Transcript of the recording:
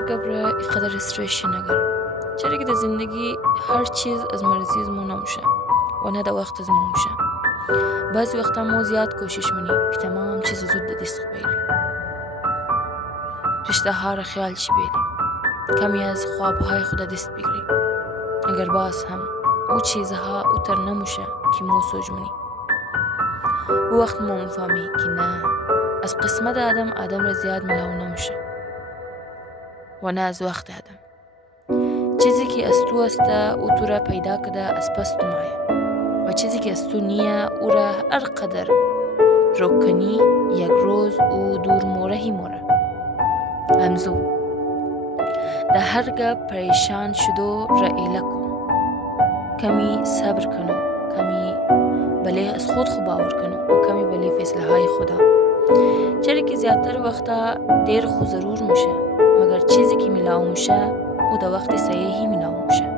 گبره اینقدر استرسشی نگر، چرا که در زندگی هر چیز از مرزی از ما نموشه و نه در وقت از ما موشه. بعضی وقتا ما زیاد کوشش منی که تمام چیز زود در دست بیلی، رشته ها را خیال چی بیلی، کمی از خوابهای خود دست بگیری، اگر باز هم او چیزها او تر نموشه که ما سوج منی. او وقت ما مفهمی که نه، از قسمت آدم را زیاد ملاو نموشه و نه از وقت آدم. چیزی که از تو است او تو را پیدا کده از پس تو مایه و چیزی که از تو نیه او را هر قدر رو کنی یک روز او دور موره هی موره. همزو ده هر گپ پریشان شدو را ایله کن، کمی صبر کنو، کمی بله از خود باور کنو و کمی بله فیصله های خدا، چرا که زیادتر وقتا دیر خود ضرور میشه مگر چیزی که ملاو میشه او در وقت صحیحی ملاو میشه.